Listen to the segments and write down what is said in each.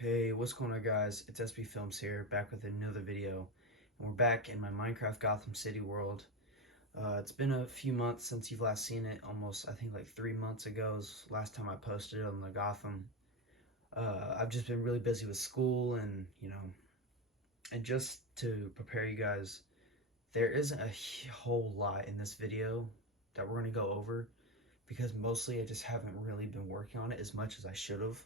Hey, what's going on, guys? It's SB Films here, back with another video. And we're back in my Minecraft Gotham City world. It's been a few months since you've last seen it. Almost, I think like 3 months ago is last time I posted it on the Gotham. I've just been really busy with school and just to prepare you guys, there isn't a whole lot in this video that we're going to go over because mostly I just haven't really been working on it as much as I should have.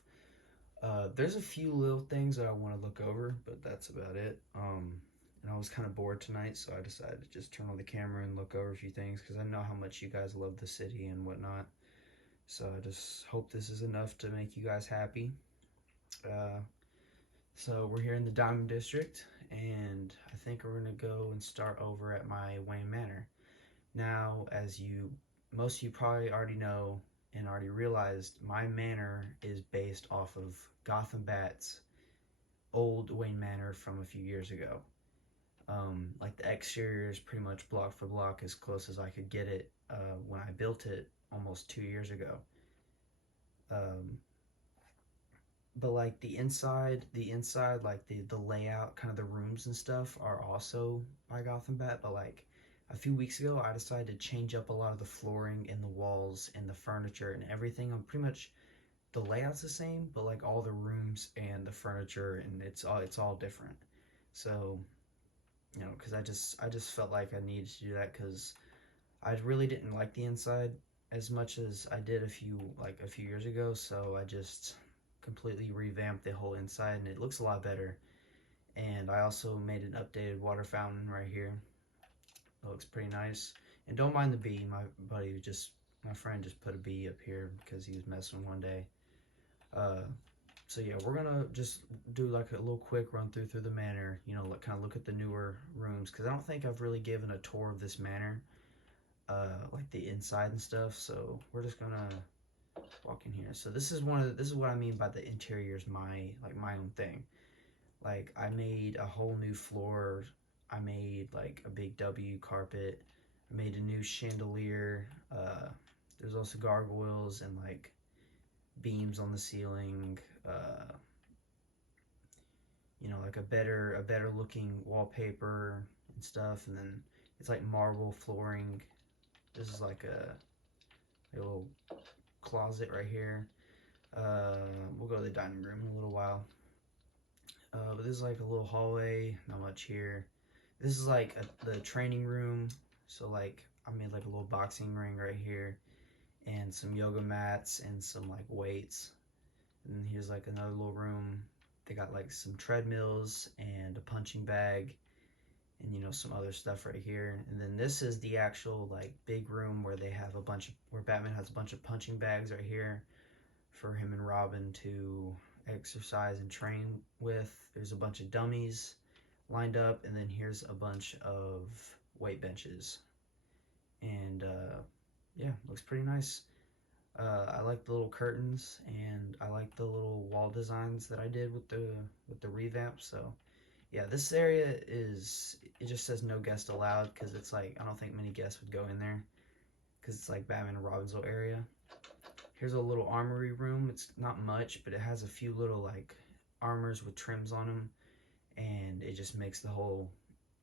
There's a few little things that I want to look over, but that's about it. And I was kind of bored tonight, so I decided to just turn on the camera and look over a few things because I know how much you guys love the city and whatnot. So I just hope this is enough to make you guys happy. Uh, so we're here in the Diamond District, and I think we're gonna go and start over at my Wayne Manor. Now, as most of you probably already know and already realized, my manor is based off of Gotham Bat's old Wayne Manor from a few years ago. Like the exterior is pretty much block for block as close as I could get it when I built it almost 2 years ago. Um, but like the inside, like the layout, kind of the rooms and stuff are also by Gotham Bat. But like a few weeks ago, I decided to change up a lot of the flooring and the walls and the furniture and everything. I'm pretty much the layout's the same, but like all the rooms and the furniture and it's all different. So because I just felt like I needed to do that because I really didn't like the inside as much as I did a few years ago. So I just completely revamped the whole inside, and it looks a lot better. And I also made an updated water fountain right here. It looks pretty nice. And don't mind the bee. My friend just put a bee up here because he was messing one day. Uh, So yeah, we're gonna just do like a little quick run through the manor. Kind of look at the newer rooms because I don't think I've really given a tour of this manor, like the inside and stuff. So we're just gonna walk in here. So this is what I mean by the interior is my own thing. Like I made a whole new floor. I made like a big W carpet. I made a new chandelier. There's also gargoyles and like beams on the ceiling. Like a better looking wallpaper and stuff, and then it's like marble flooring. This is like a little closet right here. We'll go to the dining room in a little while. But this is like a little hallway, not much here. This is like the training room. So like I made like a little boxing ring right here, and some yoga mats and some like weights. And then here's like another little room. They got like some treadmills and a punching bag and some other stuff right here. And then this is the actual like big room where they have where Batman has a bunch of punching bags right here for him and Robin to exercise and train with. There's a bunch of dummies lined up, and then here's a bunch of weight benches. And yeah, looks pretty nice. I like the little curtains, and I like the little wall designs that I did with the revamp. So yeah, this area it just says no guest allowed because it's like I don't think many guests would go in there because it's like Batman and Robin's little area. Here's a little armory room. It's not much, but it has a few little like armors with trims on them, and it just makes the whole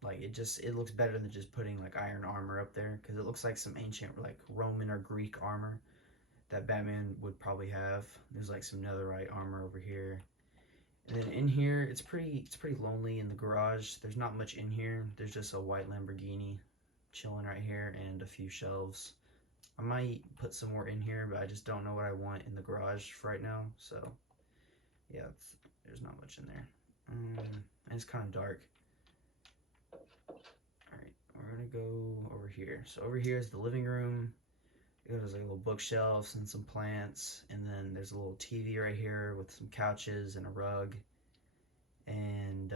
like it looks better than just putting like iron armor up there because it looks like some ancient like Roman or Greek armor that Batman would probably have. There's like some netherite armor over here. And then in here, it's pretty lonely in the garage. There's not much in here. There's just a white Lamborghini chilling right here and a few shelves. I might put some more in here, but I just don't know what I want in the garage for right now. So yeah, there's not much in there. And it's kind of dark. All right, we're gonna go over here. So over here is the living room. There's like little bookshelves and some plants, and then there's a little TV right here with some couches and a rug, and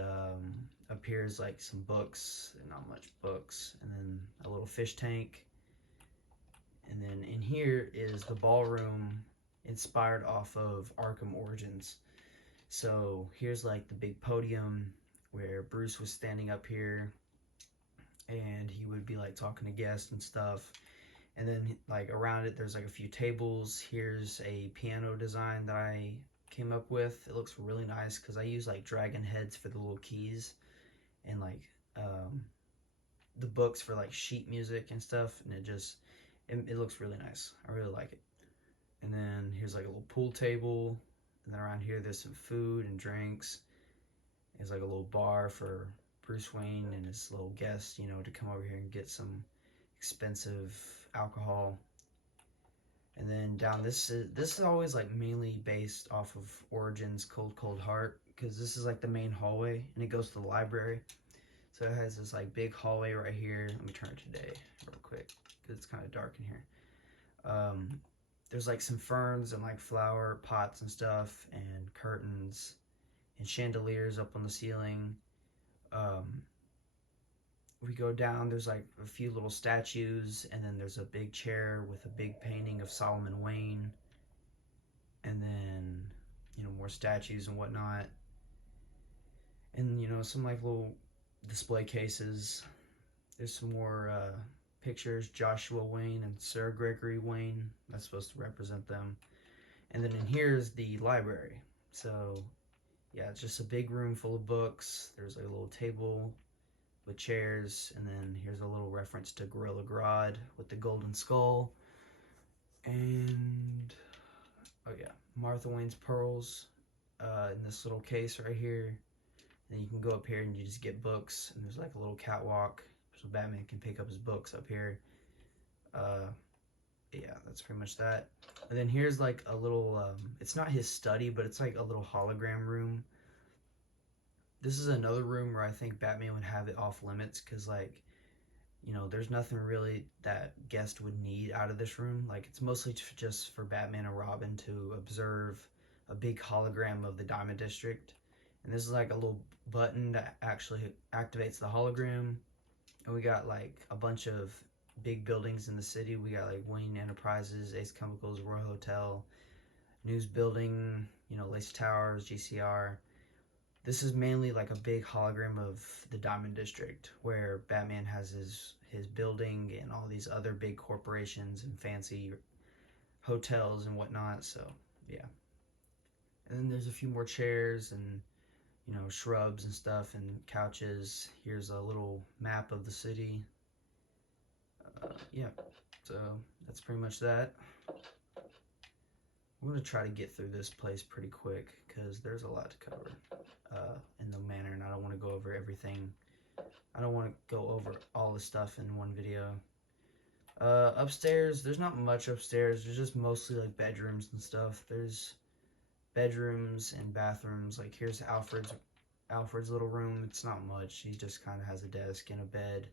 up here is like some books and not much books, and then a little fish tank, and then in here is the ballroom inspired off of Arkham Origins. So here's like the big podium where Bruce was standing up here, and he would be like talking to guests and stuff. And then like around it there's like a few tables. Here's a piano design that I came up with. It looks really nice because I use like dragon heads for the little keys, and like um, the books for like sheet music and stuff, and it looks really nice. I really like it. And then here's like a little pool table, and then around here there's some food and drinks. There's like a little bar for Bruce Wayne and his little guest, to come over here and get some expensive alcohol. And then down this is always like mainly based off of Origins Cold Cold Heart, because this is like the main hallway and it goes to the library. So it has this like big hallway right here. Let me turn it today real quick because it's kind of dark in here. There's like some ferns and like flower pots and stuff, and curtains and chandeliers up on the ceiling. Um, we go down, there's like a few little statues, and then there's a big chair with a big painting of Solomon Wayne, and then more statues and whatnot, and some like little display cases. There's some more pictures, Joshua Wayne and Sir Gregory Wayne, that's supposed to represent them. And then in here is the library. So yeah, it's just a big room full of books. There's like a little table with chairs, and then here's a little reference to Gorilla Grodd with the golden skull. And oh yeah, Martha Wayne's pearls in this little case right here. And you can go up here and you just get books, and there's like a little catwalk so Batman can pick up his books up here. Yeah, that's pretty much that. And then here's like a little, it's not his study, but it's like a little hologram room. This is another room where I think Batman would have it off limits, because like, there's nothing really that guest would need out of this room. Like, it's mostly just for Batman and Robin to observe a big hologram of the Diamond District. And this is like a little button that actually activates the hologram. And we got like a bunch of big buildings in the city. We got like Wayne Enterprises, Ace Chemicals, Royal Hotel, News Building, Lace Towers, GCR. This is mainly like a big hologram of the Diamond District, where Batman has his building and all these other big corporations and fancy hotels and whatnot. So yeah. And then there's a few more chairs and shrubs and stuff and couches. Here's a little map of the city. Yeah, so that's pretty much that. I'm going to try to get through this place pretty quick because there's a lot to cover in the manor, and I don't want to go over everything. I don't want to go over all the stuff in one video. Upstairs, there's not much upstairs. There's just mostly like bedrooms and stuff. There's bedrooms and bathrooms. Like here's Alfred's little room. It's not much. He just kind of has a desk and a bed,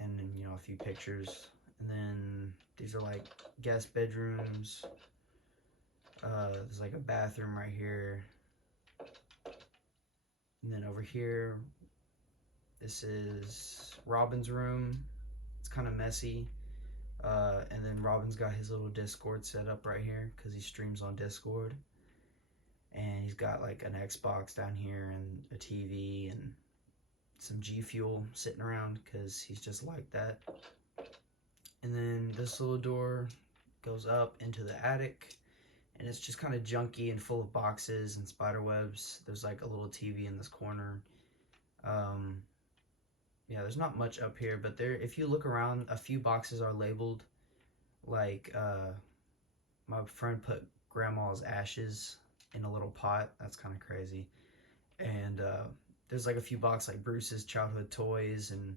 and then a few pictures. And then these are like guest bedrooms. There's like a bathroom right here, and then over here, this is Robin's room. It's kind of messy. And then Robin's got his little Discord set up right here because he streams on Discord. And he's got like an Xbox down here and a TV and some G Fuel sitting around because he's just like that. And then this little door goes up into the attic, and it's just kind of junky and full of boxes and spider webs. There's like a little TV in this corner. Yeah, there's not much up here, but if you look around, a few boxes are labeled. Like my friend put grandma's ashes in a little pot. That's kind of crazy. And there's like a few boxes like Bruce's childhood toys and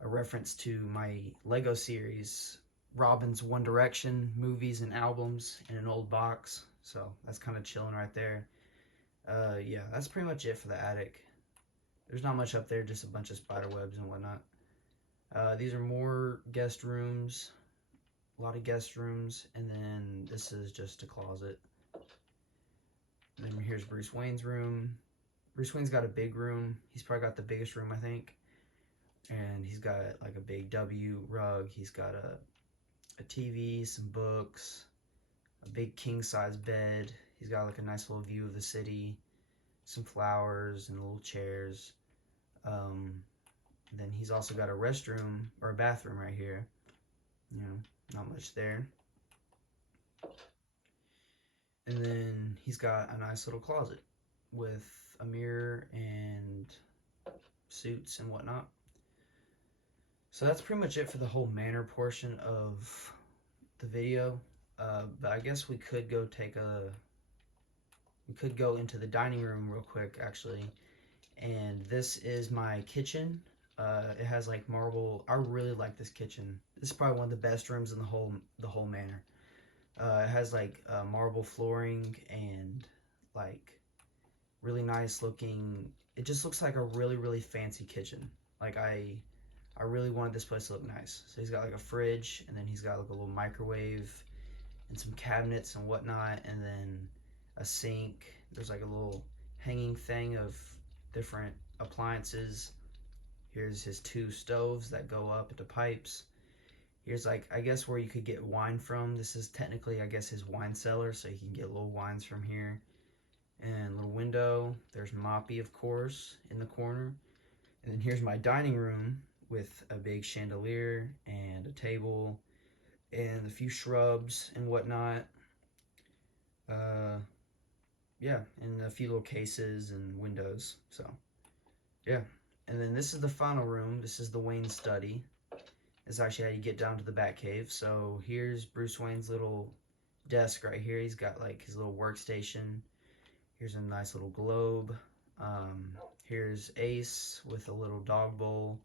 a reference to my Lego series, Robin's One Direction movies and albums in an old box. So that's kind of chilling right there. Yeah, that's pretty much it for the attic. There's not much up there, just a bunch of spider webs and whatnot. These are more guest rooms, a lot of guest rooms, and then this is just a closet. And then here's Bruce Wayne's room. Bruce Wayne's got a big room. He's probably got the biggest room, I think. And he's got like a big W rug. He's got a TV, some books, a big king-size bed. He's got like a nice little view of the city, some flowers and little chairs. Then he's also got a restroom or a bathroom right here. Not much there. And then he's got a nice little closet with a mirror and suits and whatnot. So that's pretty much it for the whole manor portion of the video. But I guess we could go into the dining room real quick actually. And this is my kitchen. It has like marble. I really like this kitchen. This is probably one of the best rooms in the whole manor. It has like marble flooring and like really nice looking. It just looks like a really fancy kitchen. Like I really wanted this place to look nice. So he's got like a fridge, and then he's got like a little microwave and some cabinets and whatnot, and then a sink. There's like a little hanging thing of different appliances. Here's his two stoves that go up into pipes. Here's like, I guess, where you could get wine from. This is technically, I guess, his wine cellar, so you can get little wines from here. And little window. There's Moppy, of course, in the corner. And then here's my dining room with a big chandelier and a table and a few shrubs and whatnot. Uh, yeah, and a few little cases and windows. So, yeah. And then this is the final room. This is the Wayne study. This is actually how you get down to the Batcave. So here's Bruce Wayne's little desk right here. He's got like his little workstation. Here's a nice little globe. Um, Here's Ace with a little dog bowl.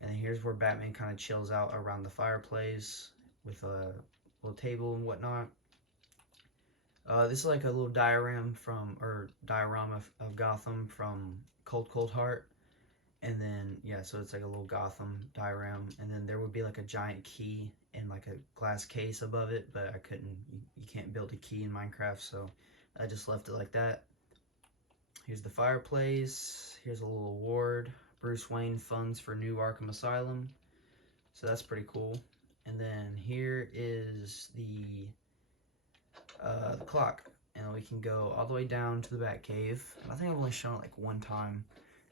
And then here's where Batman kind of chills out around the fireplace with a little table and whatnot. This is like a little diorama of Gotham from Cold Heart. And then, yeah, so it's like a little Gotham diorama. And then there would be like a giant key in like a glass case above it, but I couldn't, you can't build a key in Minecraft, so I just left it like that. Here's the fireplace. Here's a little award. Bruce Wayne funds for new Arkham Asylum. So that's pretty cool. And then here is the clock. And we can go all the way down to the Batcave. I think I've only shown it like one time.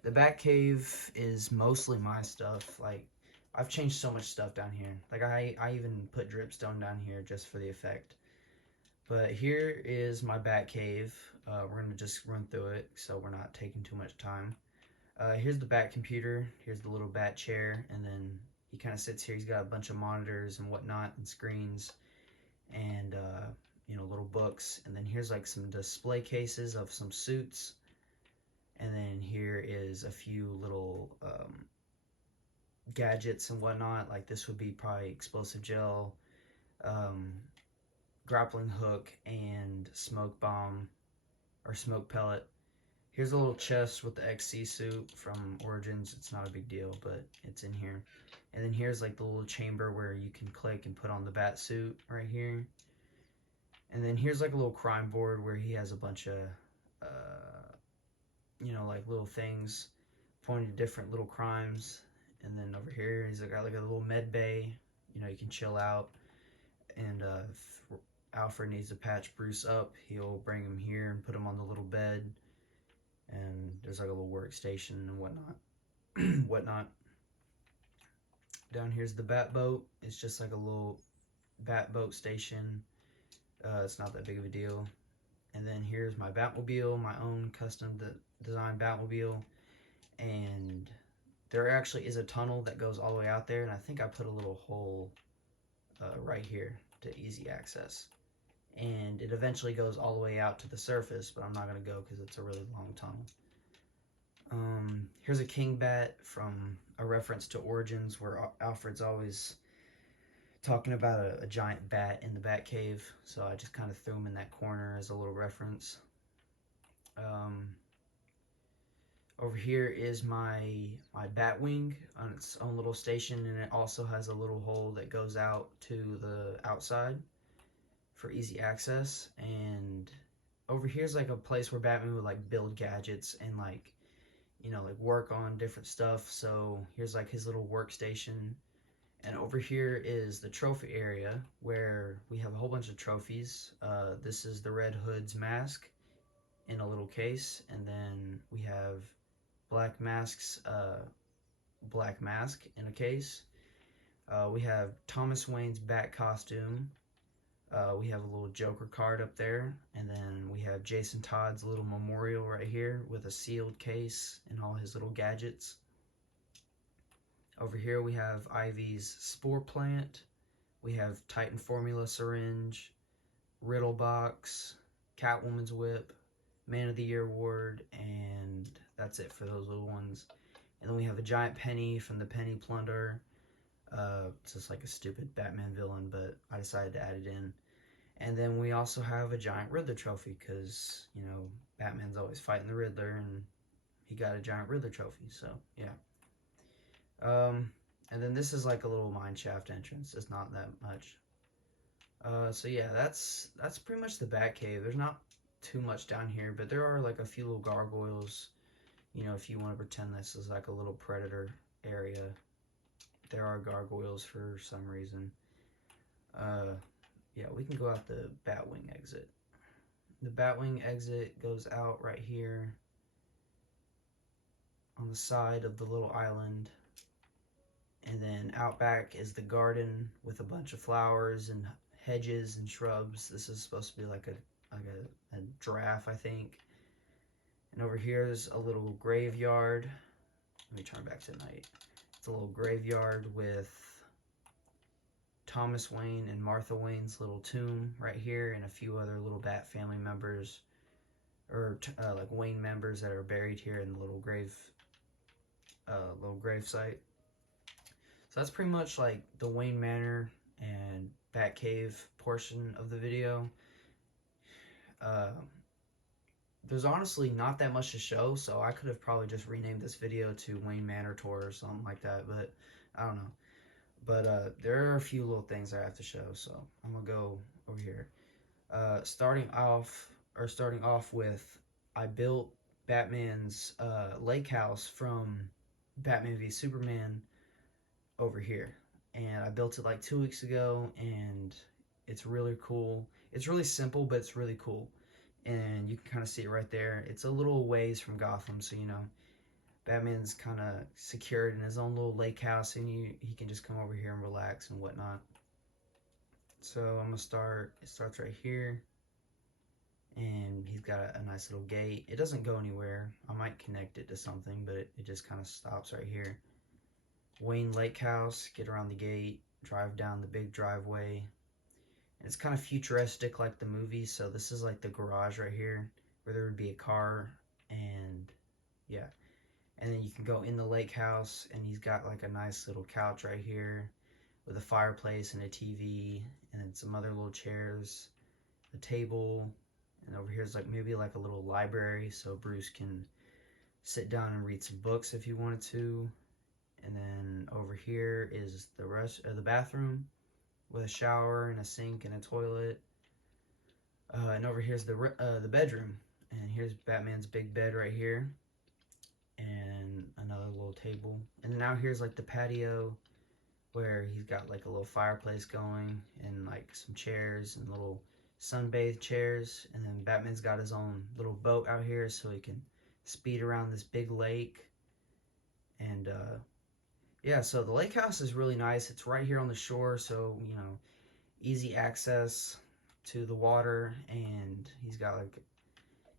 The Batcave is mostly my stuff. Like, I've changed so much stuff down here. Like, I even put dripstone down here just for the effect. But here is my Batcave. We're going to just run through it so we're not taking too much time. Here's the Bat computer. Here's the little Bat chair. And then he kind of sits here. He's got a bunch of monitors and whatnot and screens and, little books. And then here's like some display cases of some suits. And then here is a few little gadgets and whatnot. Like this would be probably explosive gel, grappling hook, and smoke bomb or smoke pellet. Here's a little chest with the XC suit from Origins. It's not a big deal, but it's in here. And then here's like the little chamber where you can click and put on the bat suit right here. And then here's like a little crime board where he has a bunch of, like little things pointing to different little crimes. And then over here, he's got like a little med bay. You can chill out. And if Alfred needs to patch Bruce up, he'll bring him here and put him on the little bed. And there's like a little workstation and whatnot. Down here's the bat boat. It's just like a little bat boat station. It's not that big of a deal. And then here's my Batmobile, my own custom designed Batmobile. And there actually is a tunnel that goes all the way out there, and I think I put a little hole right here to easy access. And it eventually goes all the way out to the surface, but I'm not going to go because it's a really long tunnel. Here's a King Bat from a reference to Origins, where Alfred's always talking about a giant bat in the Batcave, so I just kind of threw him in that corner as a little reference. Over here is my Batwing on its own little station, and it also has a little hole that goes out to the outside for easy access. And over here's like a place where Batman would like build gadgets and like work on different stuff. So here's like his little workstation. And over here is the trophy area where we have a whole bunch of trophies. This is the Red Hood's mask in a little case, and then we have Black Mask's black mask in a case. We have Thomas Wayne's bat costume. We have a little Joker card up there, and then we have Jason Todd's little memorial right here with a sealed case and all his little gadgets. Over here we have Ivy's Spore Plant, we have Titan Formula Syringe, Riddle Box, Catwoman's Whip, Man of the Year Award, and that's it for those little ones. And then we have a giant penny from the Penny Plunder. It's just like a stupid Batman villain, but I decided to add it in. And then we also have a giant Riddler trophy because, you know, Batman's always fighting the Riddler, and he got a giant Riddler trophy, so yeah. And then this is like a little mine shaft entrance. It's not that much. So yeah, that's pretty much the Batcave. There's not too much down here, but there are like a few little gargoyles. You know, if you want to pretend this is like a little predator area, there are gargoyles for some reason. Yeah, we can go out the Batwing exit. The Batwing exit goes out right here on the side of the little island. And then out back is the garden with a bunch of flowers and hedges and shrubs. This is supposed to be like a giraffe, I think. And over here is a little graveyard. Let me turn back to night. It's a little graveyard with Thomas Wayne and Martha Wayne's little tomb right here, and a few other little Bat family members, or like Wayne members that are buried here in the little grave site. So that's pretty much like the Wayne Manor and Batcave portion of the video. There's honestly not that much to show, so I could have probably just renamed this video to Wayne Manor Tour or something like that, but I don't know. But there are a few little things I have to show, so I'm gonna go over here. Starting off with, I built Batman's lake house from Batman v Superman over here, and I built it like 2 weeks ago, and it's really cool. It's really simple, but it's really cool, and you can kind of see it right there. It's a little ways from Gotham, so you know Batman's kind of secured in his own little lake house, and he can just come over here and relax and whatnot. So I'm gonna start. It starts right here, and he's got a nice little gate. It doesn't go anywhere. I might connect it to something, but it just kind of stops right here. Wayne Lake House, get around the gate, drive down the big driveway. And it's kind of futuristic like the movie, so this is like the garage right here where there would be a car, and yeah. And then you can go in the lake house, and he's got like a nice little couch right here with a fireplace and a TV, and then some other little chairs, a table, and over here is like maybe like a little library so Bruce can sit down and read some books if he wanted to. And then over here is the bathroom with a shower and a sink and a toilet. And over here's the bedroom, and here's Batman's big bed right here, and another little table. And now here's like the patio where he's got like a little fireplace going, and like some chairs and little sunbathe chairs. And then Batman's got his own little boat out here so he can speed around this big lake. And yeah, so the lake house is really nice. It's right here on the shore, so you know, easy access to the water, and he's got like,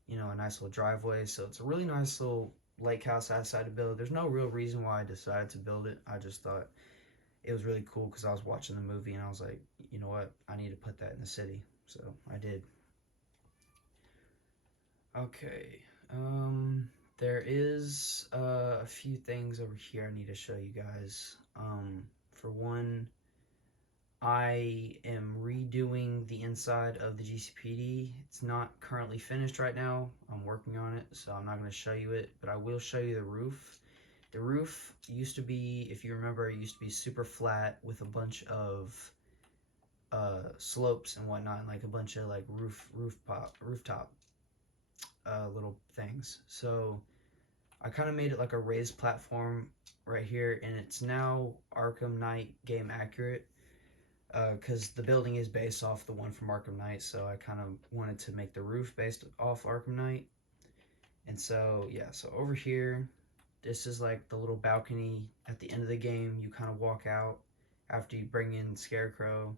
you know, a nice little driveway. So it's a really nice little lake house I decided to build. There's no real reason why I decided to build it. I just thought it was really cool because I was watching the movie and I was like, you know what, I need to put that in the city. So I did. Okay. There is a few things over here I need to show you guys. For one, I am redoing the inside of the GCPD. It's not currently finished right now. I'm working on it, so I'm not going to show you it, but I will show you the roof. The roof used to be, if you remember, it used to be super flat with a bunch of slopes and whatnot, and like a bunch of like rooftop little things. So I kind of made it like a raised platform right here, and it's now Arkham Knight game accurate because the building is based off the one from Arkham Knight, so I kind of wanted to make the roof based off Arkham Knight. And so yeah, so over here, this is like the little balcony at the end of the game. You kind of walk out after you bring in Scarecrow,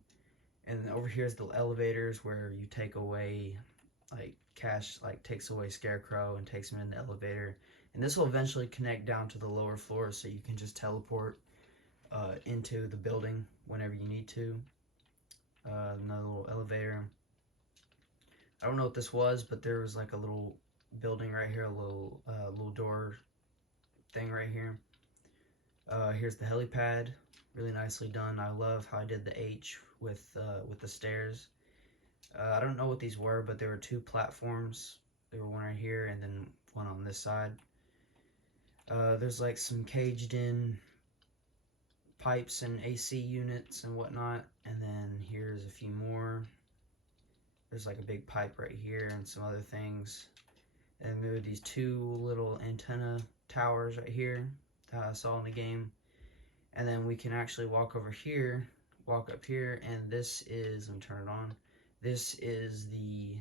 And over here is the elevators where you take away, like, Cash, like, takes away Scarecrow and takes him in the elevator. And this will eventually connect down to the lower floors so you can just teleport into the building whenever you need to. Another little elevator. I don't know what this was, but there was like a little building right here, a little door thing right here. Here's the helipad, really nicely done. I love how I did the H with the stairs. I don't know what these were, but there were two platforms. There were one right here and then one on this side. There's like some caged in pipes and AC units and whatnot. And then here's a few more. There's like a big pipe right here and some other things. And there are these two little antenna towers right here that I saw in the game. And then we can actually walk over here, walk up here, and this is, let me turn it on. This is the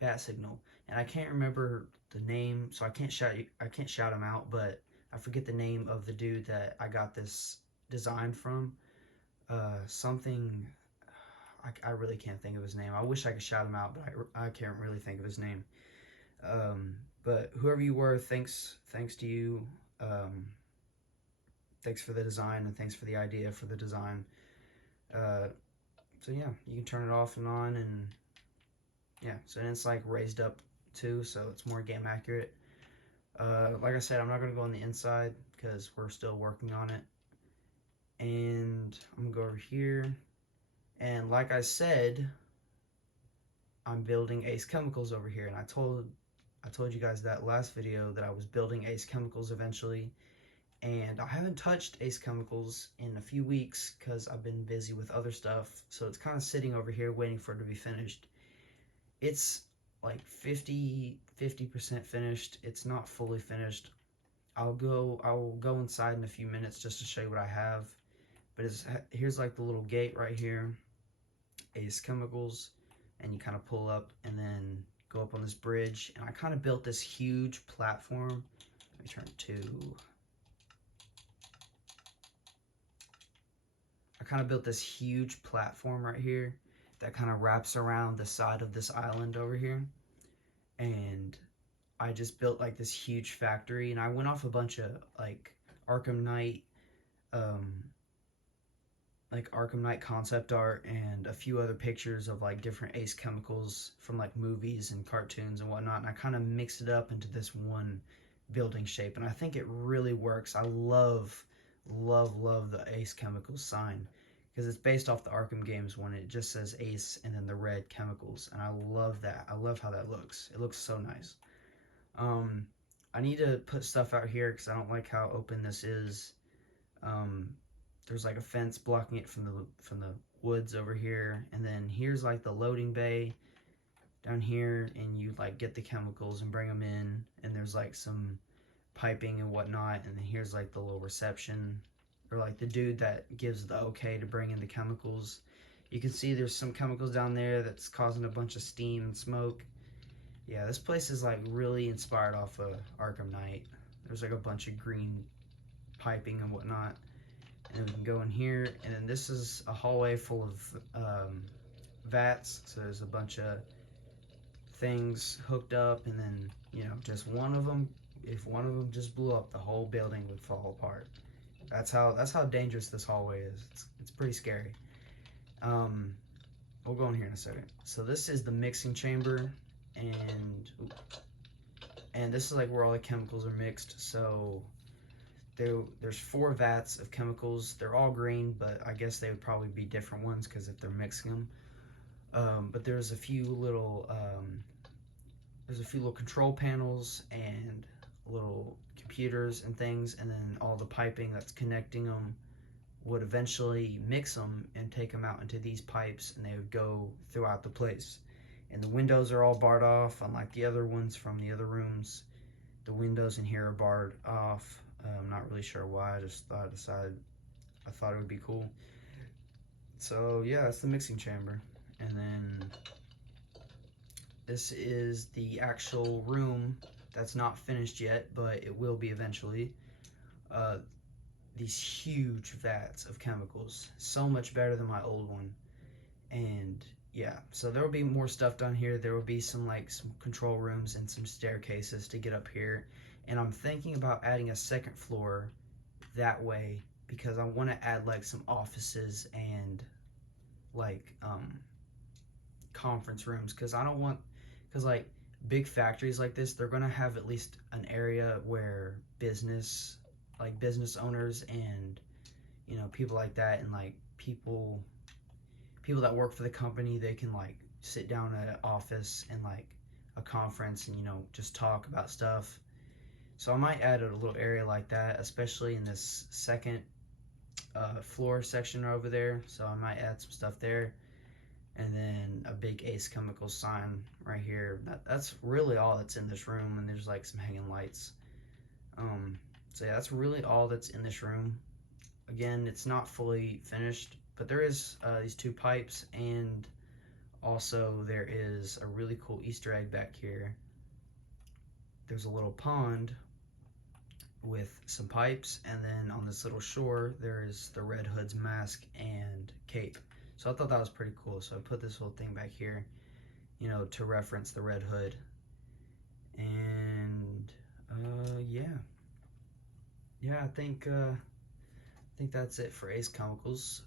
bat signal, and I can't remember the name, so I can't shout him out, but I forget the name of the dude that I got this design from. Something, I really can't think of his name. I wish I could shout him out, but I can't really think of his name. But whoever you were, thanks to you. Thanks for the design, and thanks for the idea for the design. So yeah, you can turn it off and on, and yeah, so then it's like raised up too, so it's more game accurate. Like I said, I'm not gonna go on the inside because we're still working on it. And I'm gonna go over here, and like I said, I'm building Ace Chemicals over here, and I told you guys that last video that I was building Ace Chemicals eventually, and I haven't touched Ace Chemicals in a few weeks because I've been busy with other stuff, so it's kind of sitting over here waiting for it to be finished. It's like 50% finished. It's not fully finished. I will go inside in a few minutes just to show you what I have. But here's like the little gate right here, Ace Chemicals, and you kind of pull up and then go up on this bridge. And I kind of built this huge platform. Let me turn it to. I kind of built this huge platform right here that kind of wraps around the side of this island over here. And I just built like this huge factory, and I went off a bunch of like Arkham Knight concept art and a few other pictures of like different Ace Chemicals from like movies and cartoons and whatnot, and I kind of mixed it up into this one building shape, and I think it really works. I love the Ace Chemicals sign because it's based off the Arkham games when it just says Ace and then the red chemicals, and I love that. I love how that looks. It looks so nice. I need to put stuff out here because I don't like how open this is. There's like a fence blocking it from the woods over here, and then here's like the loading bay down here, and you like get the chemicals and bring them in, and there's like some piping and whatnot, and then here's like the little reception, or like the dude that gives the okay to bring in the chemicals. You can see there's some chemicals down there that's causing a bunch of steam and smoke. Yeah, this place is like really inspired off of Arkham Knight. There's like a bunch of green piping and whatnot. And then we can go in here, and then this is a hallway full of vats. So there's a bunch of things hooked up, and then, you know, just one of them, if one of them just blew up, the whole building would fall apart. That's how dangerous this hallway is. It's pretty scary. We'll go in here in a second. So this is the mixing chamber, and this is like where all the chemicals are mixed. So there's 4 vats of chemicals. They're all green, but I guess they would probably be different ones because if they're mixing them. But there's a few little control panels and little computers and things, and then all the piping that's connecting them would eventually mix them and take them out into these pipes, and they would go throughout the place. And the windows are all barred off, unlike the other ones from the other rooms. The windows in here are barred off. I'm not really sure why. I thought it would be cool. So yeah, that's the mixing chamber. And then this is the actual room that's not finished yet, but it will be eventually. these huge vats of chemicals, so much better than my old one. And yeah, so there will be more stuff done here. There will be some control rooms and some staircases to get up here. And I'm thinking about adding a second floor that way because I want to add like some offices and like conference rooms, because I don't want, because like big factories like this, they're gonna have at least an area where business owners and people like that, and like people that work for the company, they can like sit down at an office and like a conference and just talk about stuff. So I might add a little area like that, especially in this second floor section over there. So I might add some stuff there, and then a big Ace Chemicals sign right here. That's really all that's in this room, and there's like some hanging lights. Um, so yeah, that's really all that's in this room. Again, it's not fully finished, but there is these two pipes, and also there is a really cool Easter egg back here. There's a little pond with some pipes, and then on this little shore there's the Red Hood's mask and cape. So I thought that was pretty cool, so I put this little thing back here, to reference the Red Hood. And yeah, I think that's it for Ace Chemicals.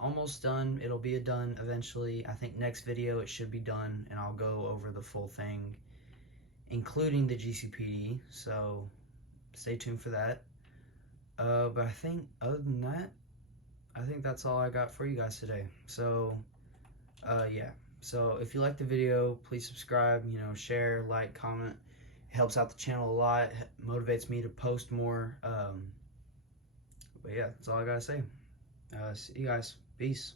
Almost done. It'll be done eventually. I think next video it should be done, and I'll go over the full thing, including the GCPD. So stay tuned for that. But I think other than that, I think that's all I got for you guys today. So yeah. So if you like the video, please subscribe. Share, like, comment. It helps out the channel a lot. It motivates me to post more. But yeah, that's all I gotta say. See you guys. Peace.